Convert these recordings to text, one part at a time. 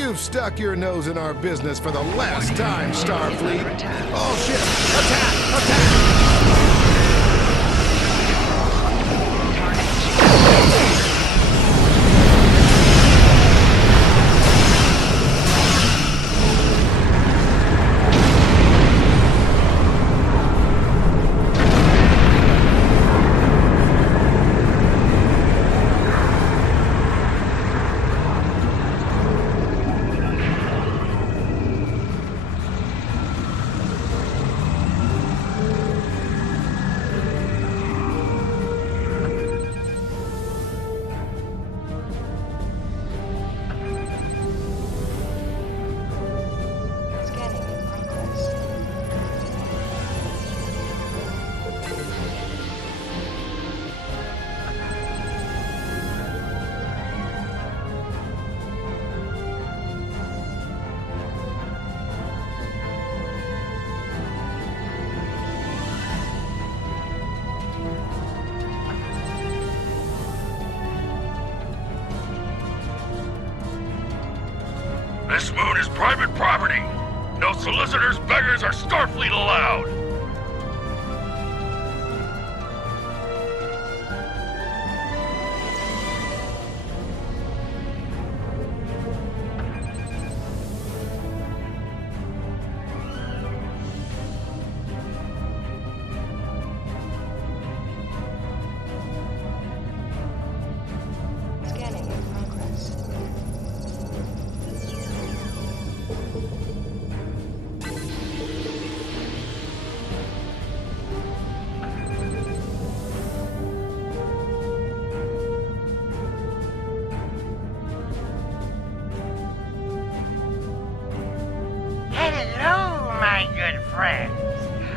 You've stuck your nose in our business for the last time, Starfleet. All ships, attack! Attack! This moon is private property. No solicitors, beggars, or Starfleet allowed.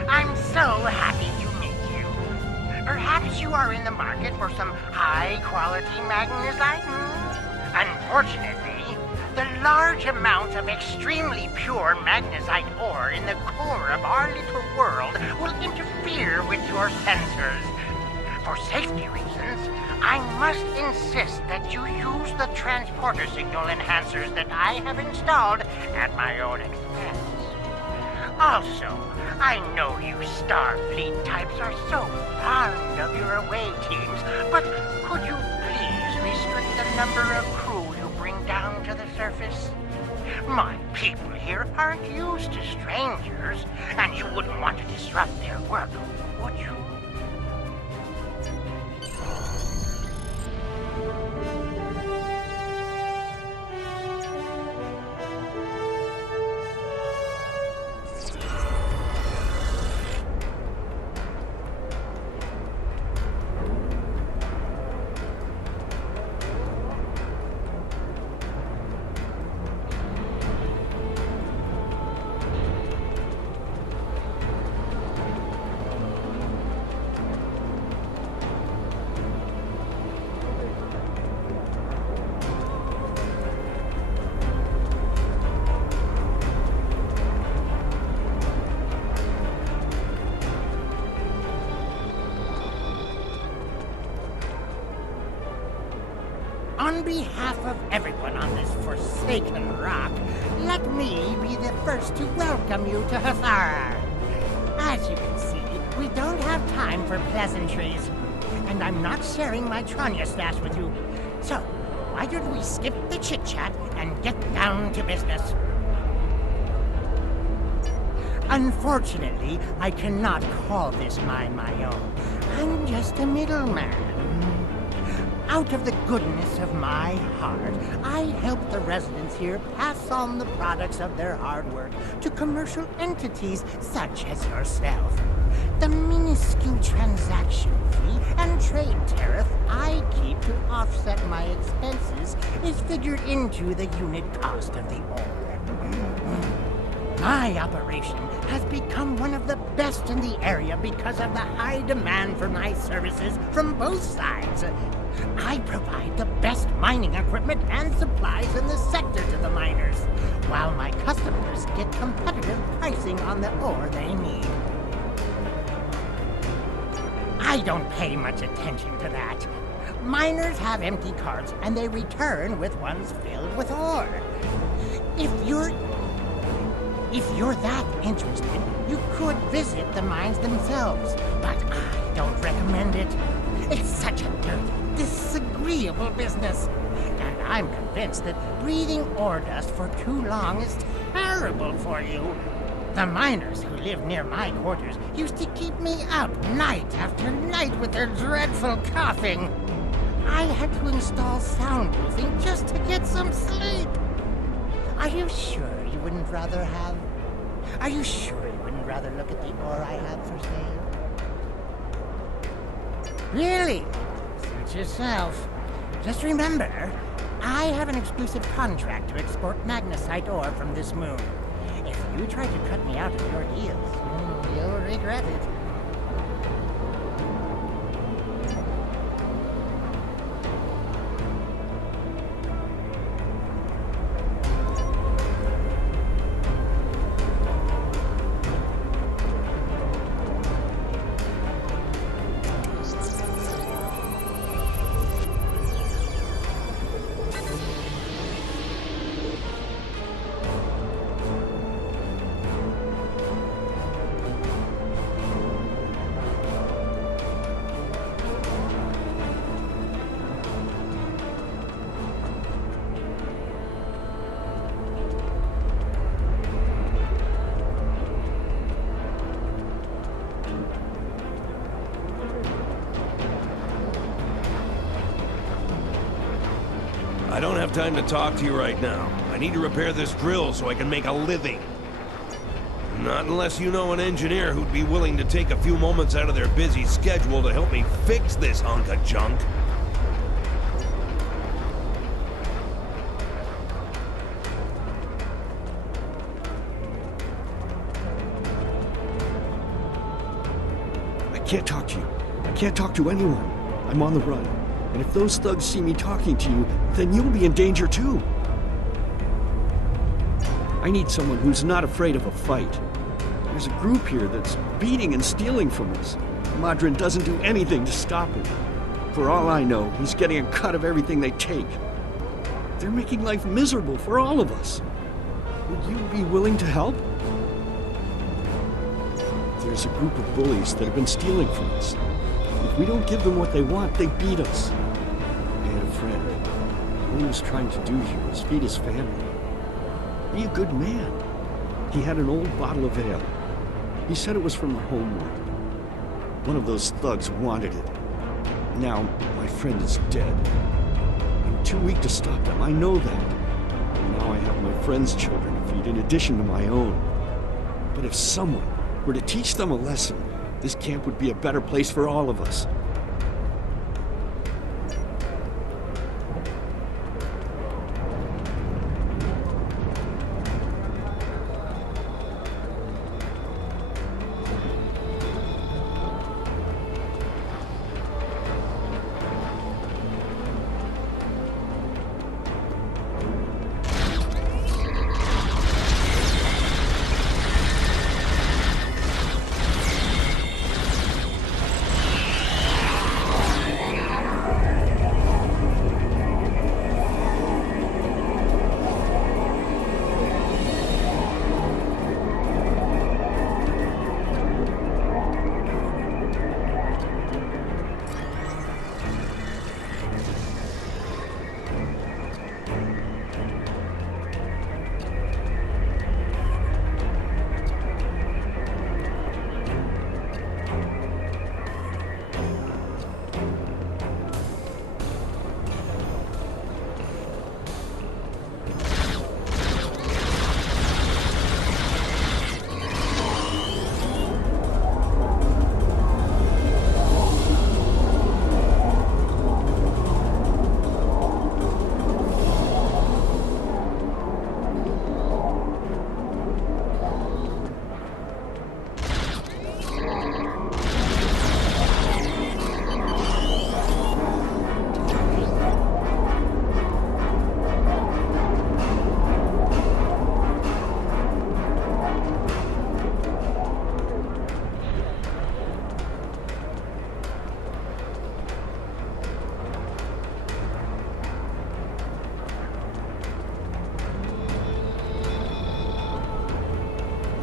I'm so happy to meet you. Perhaps you are in the market for some high-quality magnesite? Unfortunately, the large amounts of extremely pure magnesite ore in the core of our little world will interfere with your sensors. For safety reasons, I must insist that you use the transporter signal enhancers that I have installed at my own expense. Also, I know you Starfleet types are so fond of your away teams, but could you please restrict the number of crew you bring down to the surface? My people here aren't used to strangers, and you wouldn't want to disrupt their work, would you? On behalf of everyone on this forsaken rock, let me be the first to welcome you to Hifhar. As you can see, we don't have time for pleasantries, and I'm not sharing my Tranya stash with you. So, why don't we skip the chit-chat and get down to business? Unfortunately, I cannot call this mine my own. I'm just a middleman. Out of the goodness of my heart, I help the residents here pass on the products of their hard work to commercial entities such as yourself. The minuscule transaction fee and trade tariff I keep to offset my expenses is figured into the unit cost of the ore. My operation has become one of the best in the area because of the high demand for my services from both sides. I provide the best mining equipment and supplies in the sector to the miners, while my customers get competitive pricing on the ore they need. I don't pay much attention to that. Miners have empty carts and they return with ones filled with ore. If you're that interested, you could visit the mines themselves, but I don't recommend it. It's such a dirty, disagreeable business. And I'm convinced that breathing ore dust for too long is terrible for you. The miners who live near my quarters used to keep me up night after night with their dreadful coughing. I had to install soundproofing just to get some sleep. Are you sure you wouldn't rather have... Are you sure you wouldn't rather look at the ore I have for sale? Really? Suit yourself. Just remember, I have an exclusive contract to export magnesite ore from this moon. If you try to cut me out of your deals, you'll regret it. I don't have time to talk to you right now. I need to repair this drill so I can make a living. Not unless you know an engineer who'd be willing to take a few moments out of their busy schedule to help me fix this hunk of junk. I can't talk to you. I can't talk to anyone. I'm on the run. And if those thugs see me talking to you, then you'll be in danger too. I need someone who's not afraid of a fight. There's a group here that's beating and stealing from us. Madran doesn't do anything to stop him. For all I know, he's getting a cut of everything they take. They're making life miserable for all of us. Would you be willing to help? There's a group of bullies that have been stealing from us. If we don't give them what they want, they beat us. I had a friend. All he was trying to do here was feed his family. Be a good man. He had an old bottle of ale. He said it was from the homeworld. One of those thugs wanted it. Now, my friend is dead. I'm too weak to stop them, I know that. And now I have my friend's children to feed in addition to my own. But if someone were to teach them a lesson, this camp would be a better place for all of us.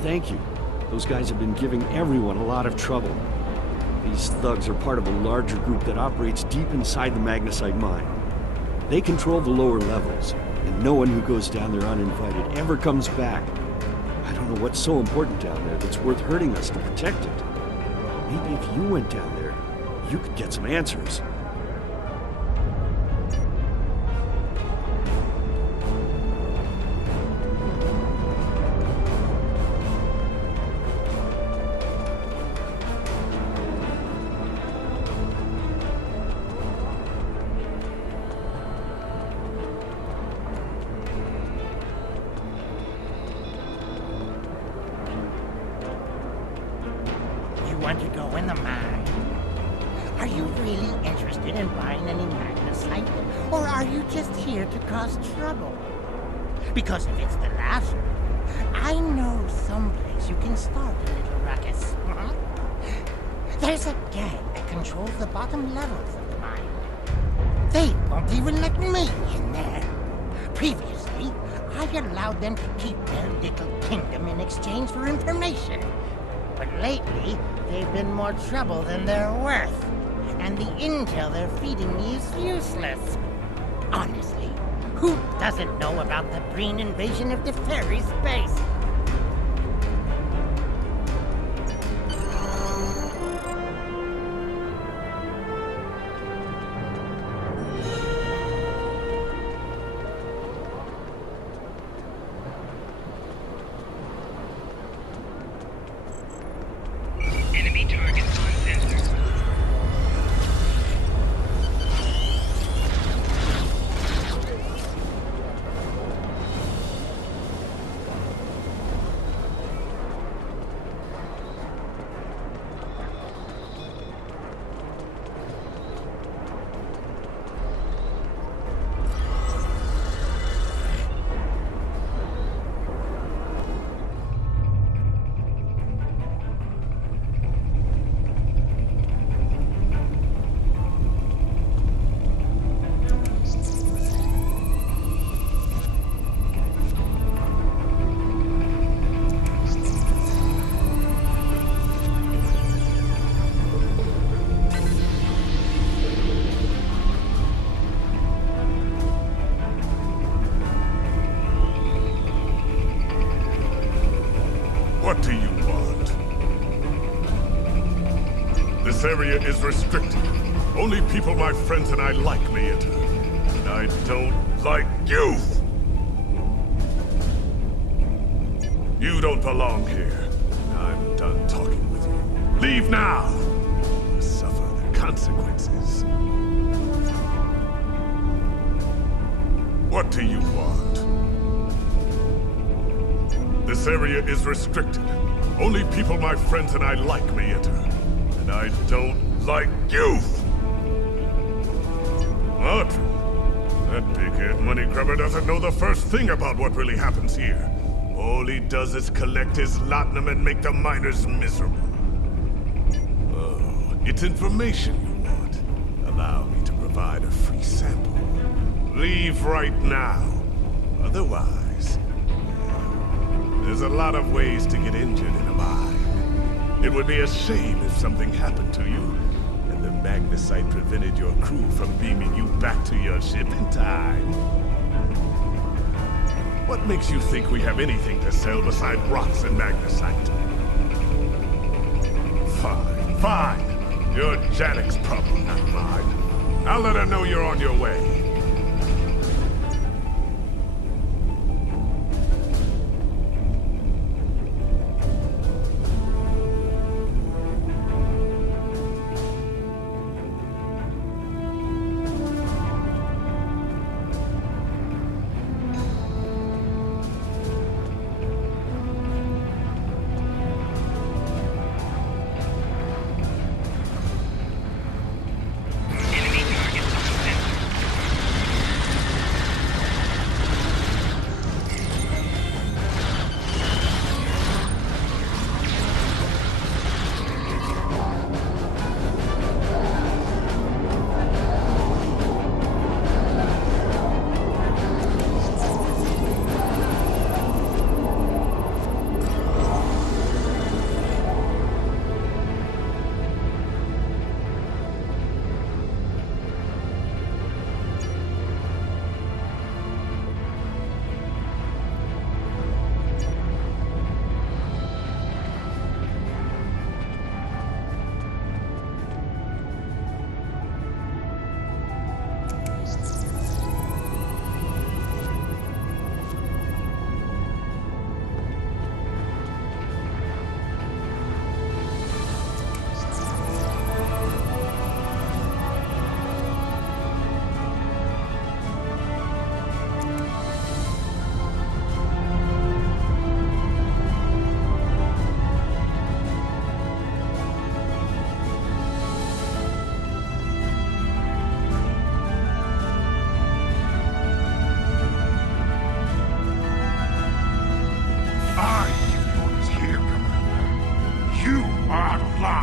Thank you. Those guys have been giving everyone a lot of trouble. These thugs are part of a larger group that operates deep inside the magnesite mine. They control the lower levels, and no one who goes down there uninvited ever comes back. I don't know what's so important down there that's worth hurting us to protect it. Maybe if you went down there, you could get some answers. Want to go in the mine? Are you really interested in buying any magnesite? Or are you just here to cause trouble? Because if it's the latter, I know someplace you can start a little ruckus. There's a gang that controls the bottom levels of the mine. They won't even let me in there. Previously, I allowed them to keep their little kingdom in exchange for information. But lately, they've been more trouble than they're worth. And the intel they're feeding me is useless. Honestly, who doesn't know about the Breen invasion of the fairy space? Enemy targets on sensor. What do you want? This area is restricted. Only people my friends and I like may enter. And I don't like you! You don't belong here. I'm done talking with you. Leave now! Or suffer the consequences. What do you want? This area is restricted. Only people my friends and I like may enter. And I don't like you! Madran, that big-haired money grubber doesn't know the first thing about what really happens here. All he does is collect his Latinum and make the miners miserable. Oh, it's information you want. Allow me to provide a free sample. Leave right now. Otherwise, there's a lot of ways to get injured in a mine. It would be a shame if something happened to you, and the magnesite prevented your crew from beaming you back to your ship in time. What makes you think we have anything to sell beside rocks and magnesite? Fine, fine. You're Janek's problem, not mine. I'll let her know you're on your way.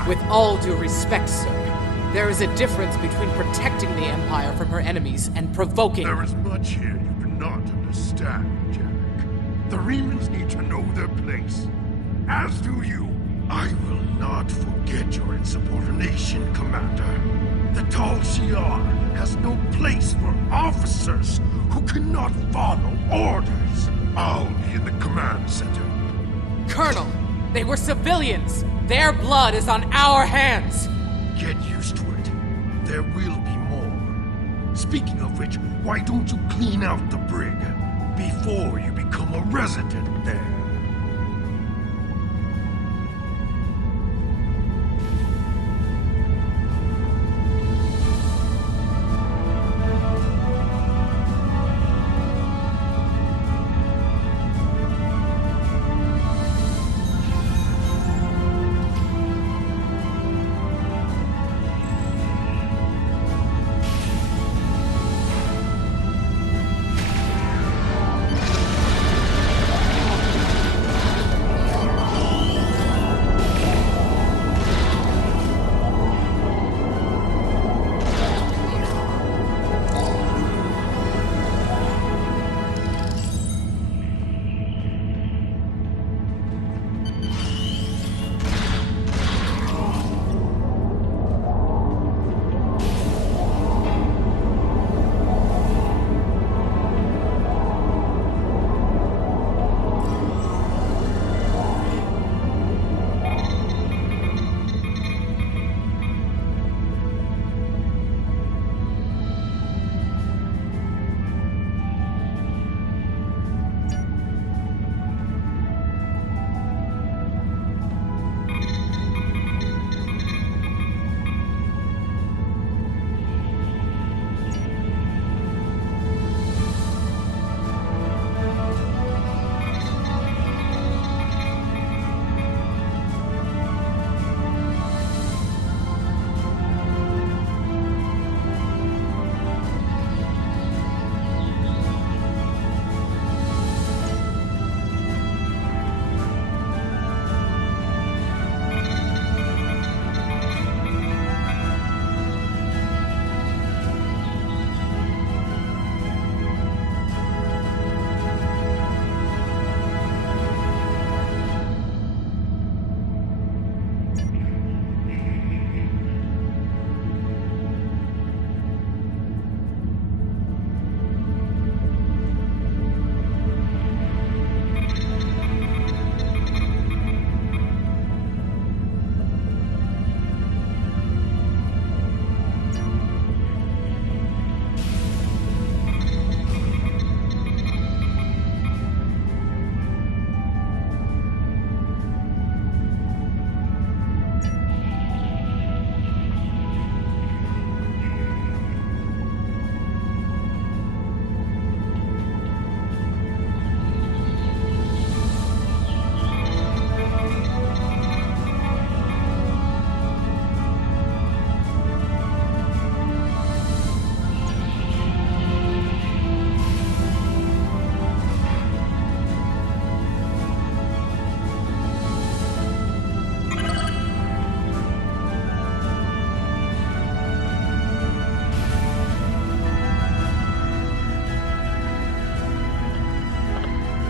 With all due respect, sir, there is a difference between protecting the Empire from her enemies and provoking... There is much here you do not understand, Jack. The Remans need to know their place. As do you. I will not forget your insubordination, Commander. The Tal Shiar has no place for officers who cannot follow orders. I'll be in the command center. Colonel, they were civilians. Their blood is on our hands. Get used to it. There will be more. Speaking of which, why don't you clean out the brig before you become a resident there?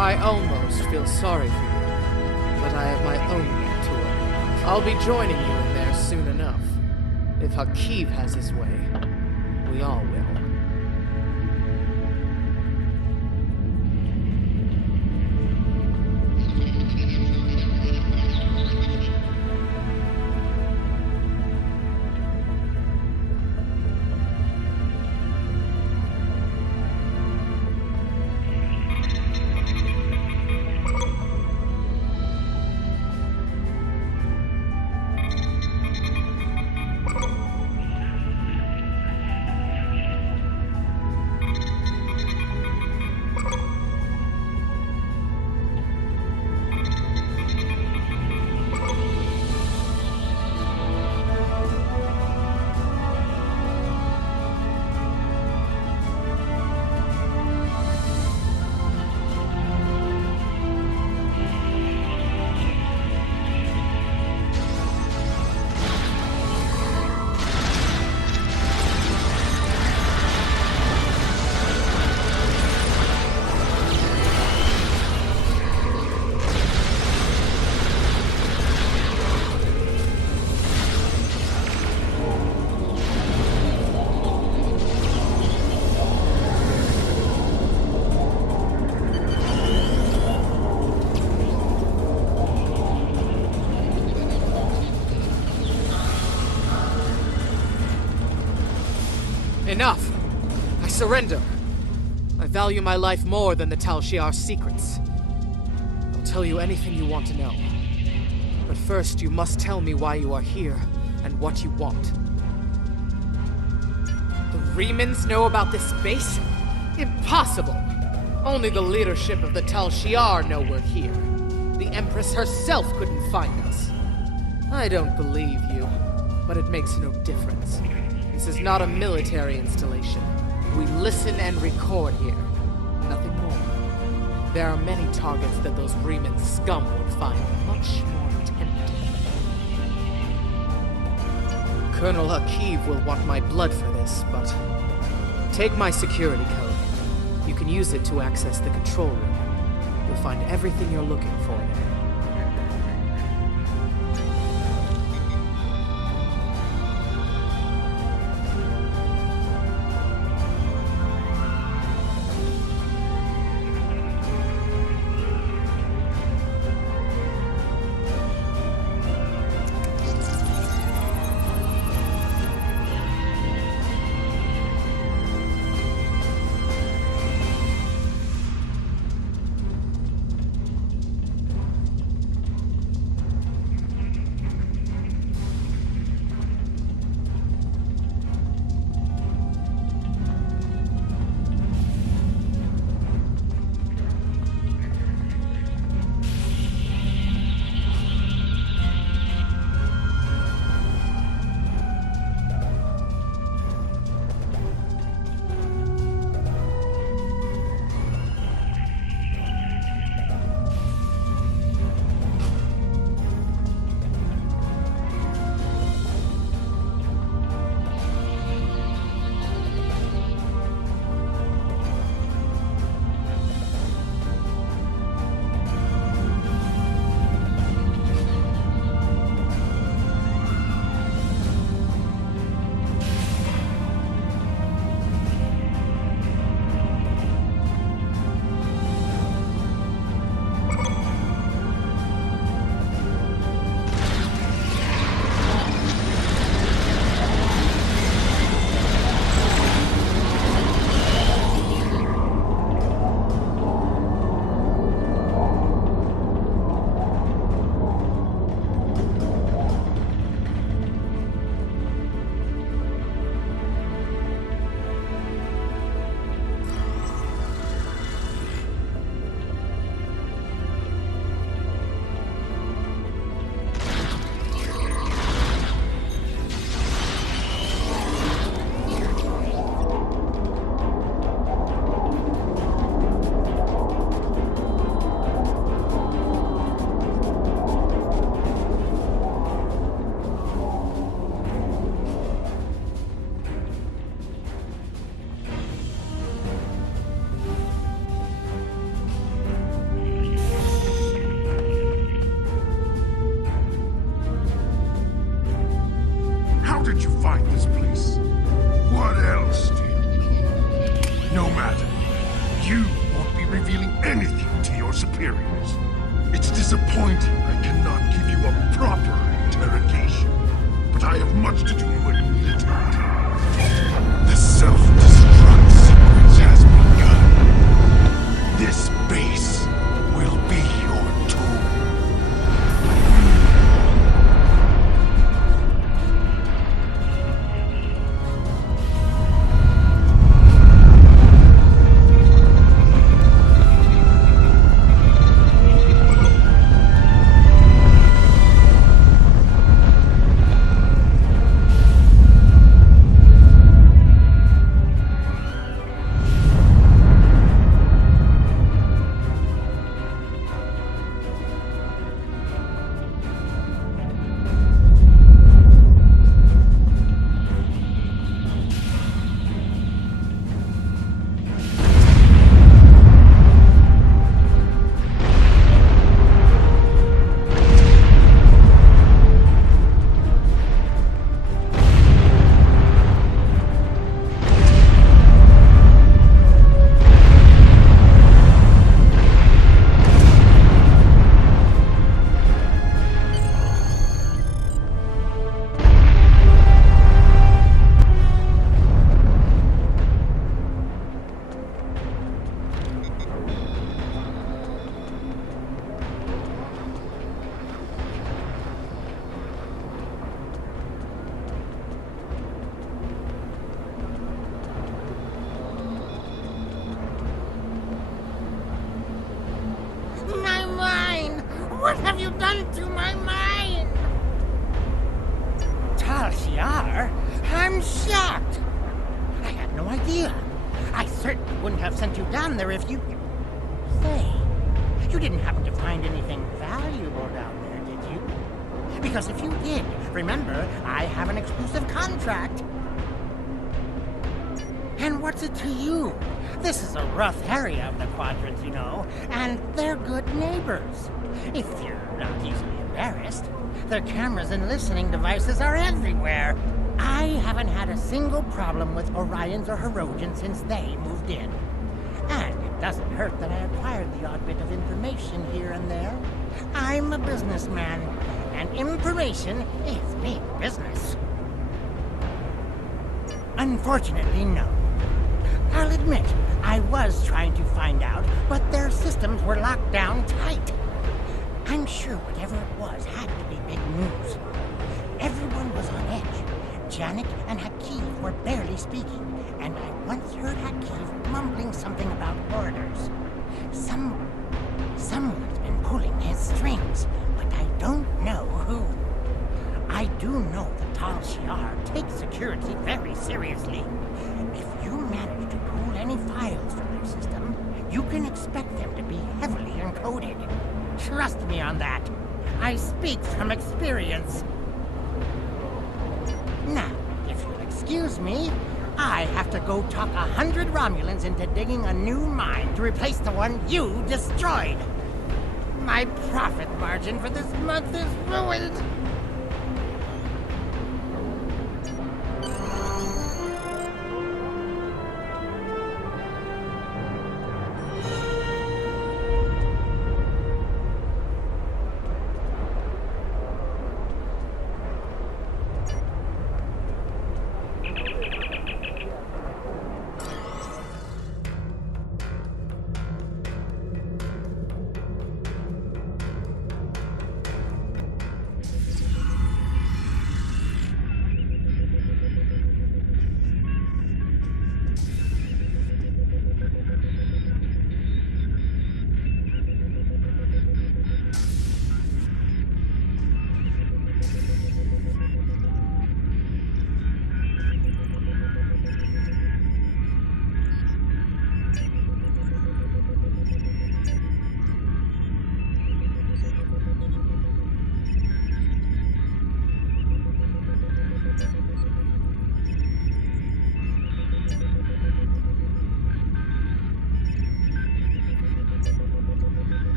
I almost feel sorry for you, but I have my own tour. I'll be joining you in there soon enough. If Hakeeb has his way, we all will. Enough! I surrender. I value my life more than the Tal Shiar's secrets. I'll tell you anything you want to know. But first, you must tell me why you are here and what you want. The Remans know about this base? Impossible! Only the leadership of the Tal Shiar know we're here. The Empress herself couldn't find us. I don't believe you, but it makes no difference. This is not a military installation. We listen and record here. Nothing more. There are many targets that those Reman scum would find much more tempting. Colonel Hakiv will want my blood for this, but... Take my security code. You can use it to access the control room. You'll find everything you're looking for there. done to my mine? Tal Shiar? I'm shocked. I had no idea. I certainly wouldn't have sent you down there if you... Say, you didn't happen to find anything valuable down there, did you? Because if you did, remember, I have an exclusive contract. And what's it to you? This is a rough area of the quadrant, you know, and they're good neighbors. If you're not easily embarrassed. Their cameras and listening devices are everywhere. I haven't had a single problem with Orions or Herodians since they moved in. And it doesn't hurt that I acquired the odd bit of information here and there. I'm a businessman, and information is big business. Unfortunately, no. I'll admit, I was trying to find out, but their systems were locked down tight. I'm sure whatever it was had to be big news. Everyone was on edge. Janik and Hakiv were barely speaking, and I once heard Hakiv mumbling something about orders. Someone's been pulling his strings, but I don't know who. I do know that Tal Shiar takes security very seriously. If you manage to pull any files from their system, you can expect them to be heavily encoded. Trust me on that. I speak from experience. Now, if you'll excuse me, I have to go talk 100 Romulans into digging a new mine to replace the one you destroyed. My profit margin for this month is ruined.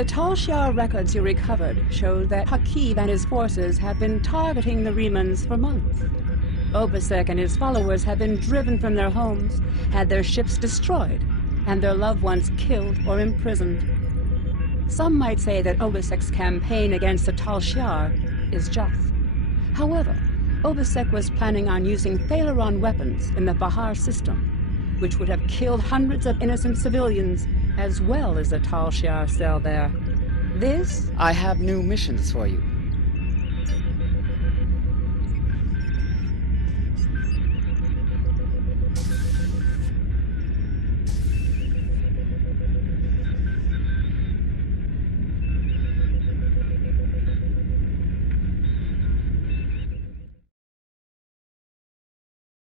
The Tal Shiar records you recovered show that Hakiv and his forces have been targeting the Remans for months. Obisek and his followers have been driven from their homes, had their ships destroyed, and their loved ones killed or imprisoned. Some might say that Obisek's campaign against the Tal Shiar is just. However, Obisek was planning on using Thalaron weapons in the Hifhar-System, which would have killed hundreds of innocent civilians, as well as the Tal Shiar cell there. This? I have new missions for you.